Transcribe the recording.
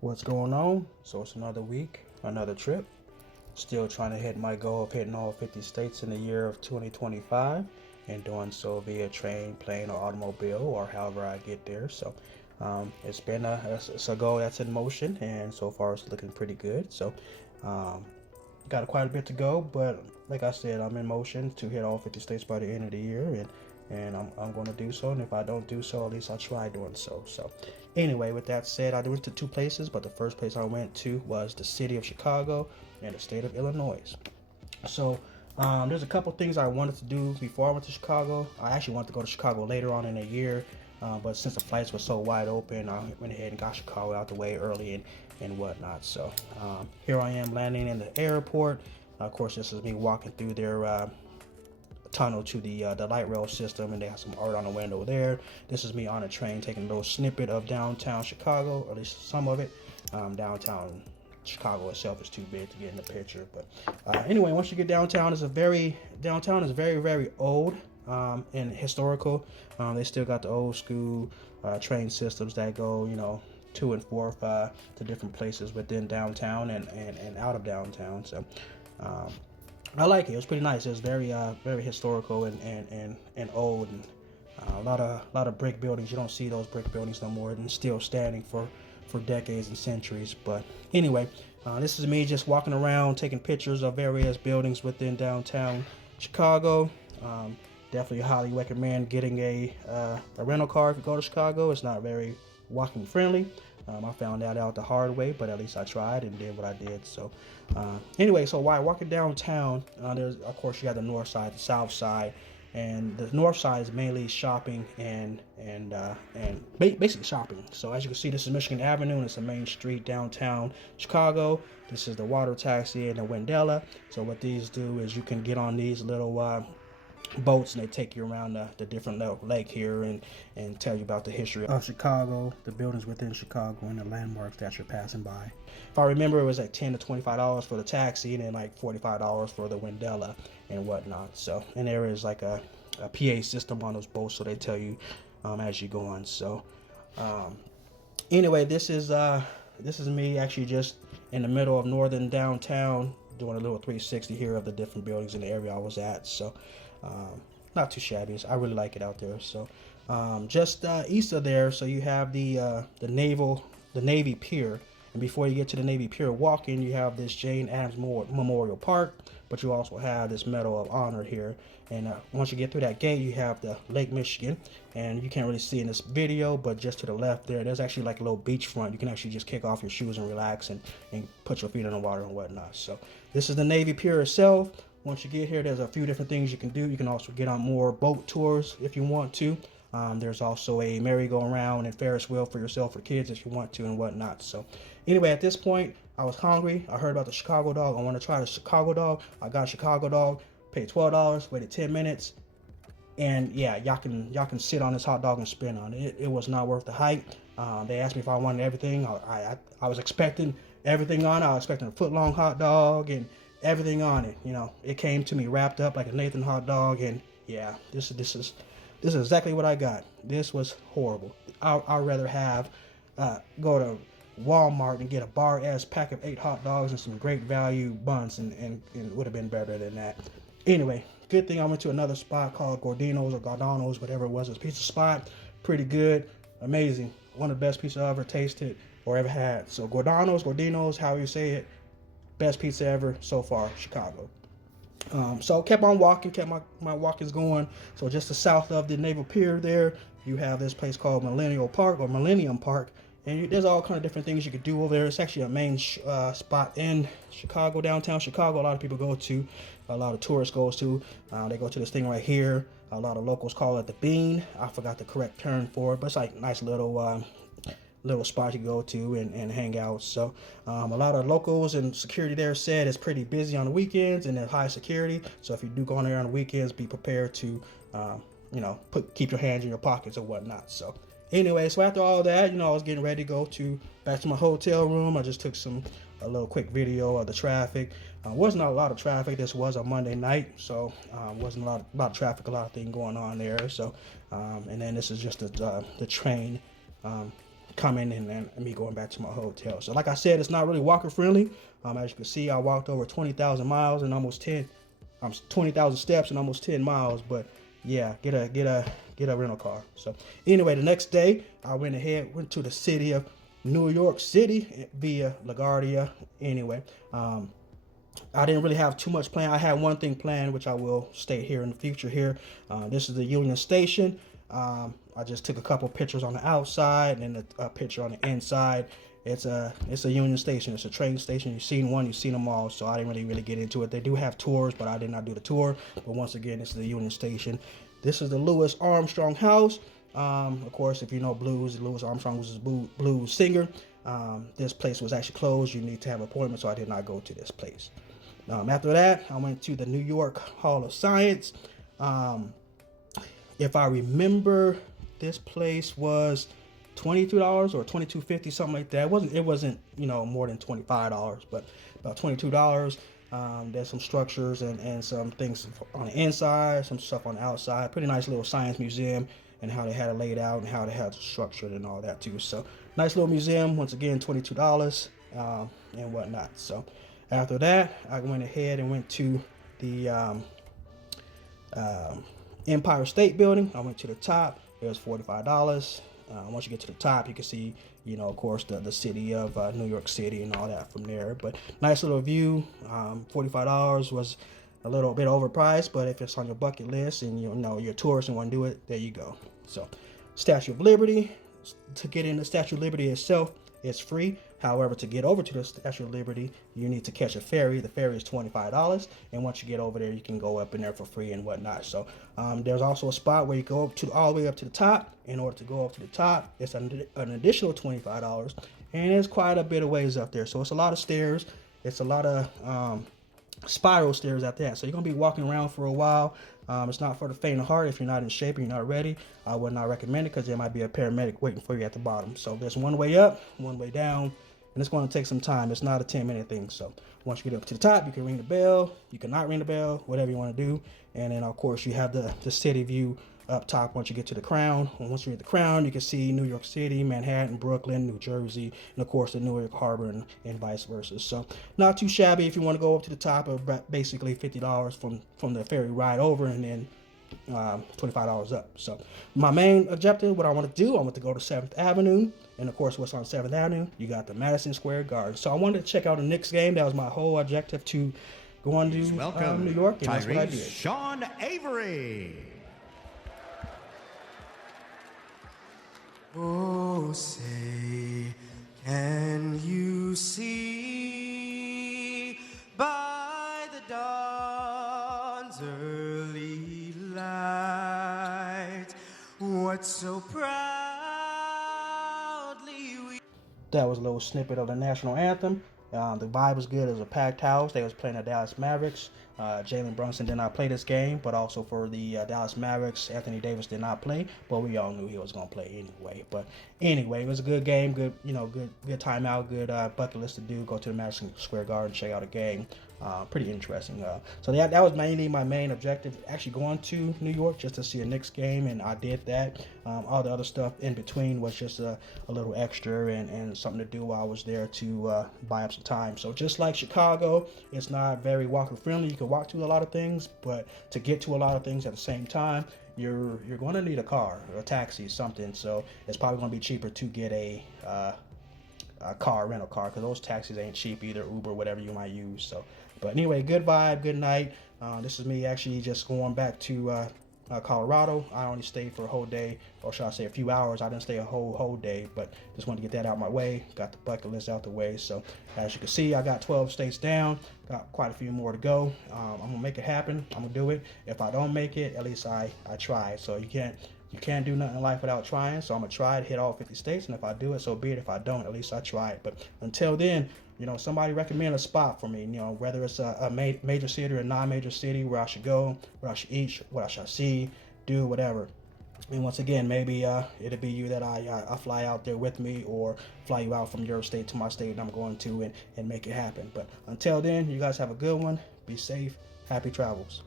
What's going on? So it's another week, another trip. Still trying to hit my goal of hitting all 50 states in the year of 2025 and doing so via train, plane, or automobile or however I get there. So it's a goal that's in motion and so far it's looking pretty good. So um, got quite a bit to go, but like I said, I'm in motion to hit all 50 states by the end of the year, and I'm going to do so. And if I don't do so, at least I'll try doing so. So, anyway, with that said, I went to two places, but the first place I went to was the city of Chicago and the state of Illinois. So, there's a couple things I wanted to do before I went to Chicago. I actually wanted to go to Chicago later on in the year, but since the flights were so wide open, I went ahead and got Chicago out the way early and whatnot. So here I am landing in the airport. Of course, this is me walking through their tunnel to the light rail system, and they have some art on the window there. This is me on a train taking a little snippet of downtown Chicago, or at least some of it. Downtown Chicago itself is too big to get in the picture, but anyway, once you get downtown, downtown is very old and historical. They still got the old school train systems that go, to and forth to different places within downtown and out of downtown. So I like it. It was pretty nice. It was very historical and old, and a lot of brick buildings. You don't see those brick buildings no more, and still standing for decades and centuries. But anyway, this is me just walking around taking pictures of various buildings within downtown Chicago. Definitely highly recommend getting a rental car if you go to Chicago. It's not very walking friendly. I found that out the hard way, but at least I tried and did what I did. So anyway, so while walking downtown, there's, of course, you got the north side, the south side, and the north side is mainly shopping and basically shopping. So as you can see, this is Michigan Avenue, and it's a main street downtown Chicago. This is the water taxi and the Wendella. So what these do is you can get on these little boats, and they take you around the different lake here and tell you about the history of Chicago, the buildings within Chicago, and the landmarks that you're passing by. If I remember, it was like $10 to $25 for the taxi, and then like $45 for the Wendella and whatnot. So, and there is like a PA system on those boats, so they tell you as you go on. So anyway, this is me actually just in the middle of northern downtown doing a little 360 here of the different buildings in the area I was at. So not too shabby. I really like it out there. So just east of there, so you have the Navy Pier, and before you get to the Navy Pier walking, you have this Jane Addams Memorial Park, but you also have this Medal of Honor here. And once you get through that gate, you have the Lake Michigan, and you can't really see in this video, but just to the left there's actually like a little beachfront. You can actually just kick off your shoes and relax and put your feet in the water and whatnot. So this is the Navy Pier itself. Once you get here, there's a few different things you can do. You can also get on more boat tours if you want to. There's also a merry-go-round and Ferris wheel for yourself or kids if you want to and whatnot. So anyway, at this point, I was hungry. I heard about the Chicago dog. I want to try the Chicago dog. I got a Chicago dog, paid $12, waited 10 minutes. And yeah, y'all can sit on this hot dog and spin on it. It was not worth the hype. They asked me if I wanted everything. I was expecting everything on it. I was expecting a foot-long hot dog and everything on it. It came to me wrapped up like a Nathan hot dog, and yeah, this is exactly what I got. This was horrible. I'd rather have go to Walmart and get a bar S pack of 8 hot dogs and some great value buns, and it would have been better than that. Anyway, good thing I went to another spot called Gordino's or Gordano's, whatever it was. It was a pizza spot, pretty good, amazing, one of the best pizzas I ever tasted or ever had. So Gordino's, however you say it, best pizza ever so far, Chicago. So kept on walking, kept my walkings going. So just to south of the Naval Pier there, you have this place called Millennium Park, and there's all kind of different things you could do over there. It's actually a main spot in Chicago, downtown Chicago. A lot of people go to, a lot of tourists goes to. They go to this thing right here. A lot of locals call it the Bean. I forgot the correct term for it, but it's like a nice little spot you go to and hang out. So a lot of locals and security there said it's pretty busy on the weekends and there's high security. So if you do go on there on the weekends, be prepared to keep your hands in your pockets or whatnot. So anyway, so after all that, I was getting ready to go back to my hotel room. I just took a little quick video of the traffic. Wasn't a lot of traffic. This was a Monday night, so wasn't a lot of traffic, a lot of things going on there. So and then this is just the train coming and me going back to my hotel. So like I said, it's not really walker friendly. As you can see, I walked over 20,000 miles and almost 20,000 steps and almost 10 miles. But yeah, get a rental car. So anyway, the next day I went to the city of New York City via LaGuardia. Anyway, I didn't really have too much planned. I had one thing planned, which I will state here in the future here. This is the Union Station. I just took a couple pictures on the outside and a picture on the inside. It's a Union Station. It's a train station. You've seen one, you've seen them all. So I didn't really get into it. They do have tours, but I did not do the tour. But once again, this is the Union Station. This is the Louis Armstrong House. Of course, if you know blues, Louis Armstrong was a blues singer. This place was actually closed. You need to have an appointment, so I did not go to this place. After that, I went to the New York Hall of Science. If I remember, this place was $22 or $22.50, something like that. It wasn't more than $25, but about $22. There's some structures and some things on the inside, some stuff on the outside. Pretty nice little science museum, and how they had it laid out and how they had it structured and all that too. So nice little museum. Once again, $22 and whatnot. So after that, I went ahead and went to the Empire State Building. I went to the top. It was $45. Once you get to the top, you can see, of course, the city of New York City and all that from there. But nice little view. $45 was a little bit overpriced, but if it's on your bucket list and you're a tourist and want to do it, there you go. So, Statue of Liberty. To get in the Statue of Liberty itself, it's free. However, to get over to the Statue of Liberty, you need to catch a ferry. The ferry is $25, and once you get over there, you can go up in there for free and whatnot. So there's also a spot where you go all the way up to the top. In order to go up to the top, it's an additional $25, and it's quite a bit of ways up there. So it's a lot of stairs. It's a lot of spiral stairs at that. So you're gonna be walking around for a while. It's not for the faint of heart. If you're not in shape and you're not ready, I would not recommend it, because there might be a paramedic waiting for you at the bottom. So there's one way up, one way down, and it's going to take some time. It's not a 10-minute thing. So once you get up to the top, you can ring the bell. You cannot ring the bell, whatever you want to do. And then, of course, you have the city view up top once you get to the Crown. And once you're at the Crown, you can see New York City, Manhattan, Brooklyn, New Jersey, and, of course, the Newark Harbor and vice versa. So not too shabby if you want to go up to the top of basically $50 from the ferry ride over, and then $25 up. So my main objective, what I want to do, I want to go to 7th Avenue. And of course, what's on 7th Avenue? You got the Madison Square Garden. So I wanted to check out a Knicks game. That was my whole objective to going to New York. And that's what I did. Sean Avery. Oh, say, can you see by the dawn's early light what so proudly we... That was a little snippet of the national anthem. The vibe was good. It was a packed house. They was playing the Dallas Mavericks. Jalen Brunson did not play this game, but also for the Dallas Mavericks, Anthony Davis did not play. But we all knew he was going to play anyway. But anyway, it was a good game. Good timeout. Good bucket list to do. Go to the Madison Square Garden, check out a game. Pretty interesting. So that was mainly my main objective, actually going to New York just to see a Knicks game, and I did that. All the other stuff in between was just a little extra and something to do while I was there to buy up some time. So just like Chicago, it's not very walker friendly. You can walk to a lot of things, but to get to a lot of things at the same time, you're going to need a car or a taxi, something. So it's probably going to be cheaper to get a rental car, because those taxis ain't cheap either, Uber, whatever you might use. So, but anyway, good vibe, good night. This is me actually just going back to Colorado. I only stayed for a whole day, or should I say a few hours. I didn't stay a whole day, but just wanted to get that out of my way. Got the bucket list out the way. So as you can see, I got 12 states down. Got quite a few more to go. I'm gonna make it happen. I'm gonna do it. If I don't make it, at least I tried. So you can't do nothing in life without trying. So I'm gonna try to hit all 50 states, and if I do it, so be it. If I don't, at least I tried. But until then, somebody recommend a spot for me, whether it's a major city or a non-major city, where I should go, where I should eat, what I should see, do, whatever. And once again, maybe it'll be you that I fly out there with me, or fly you out from your state to my state, and I'm going to and make it happen. But until then, you guys have a good one. Be safe. Happy travels.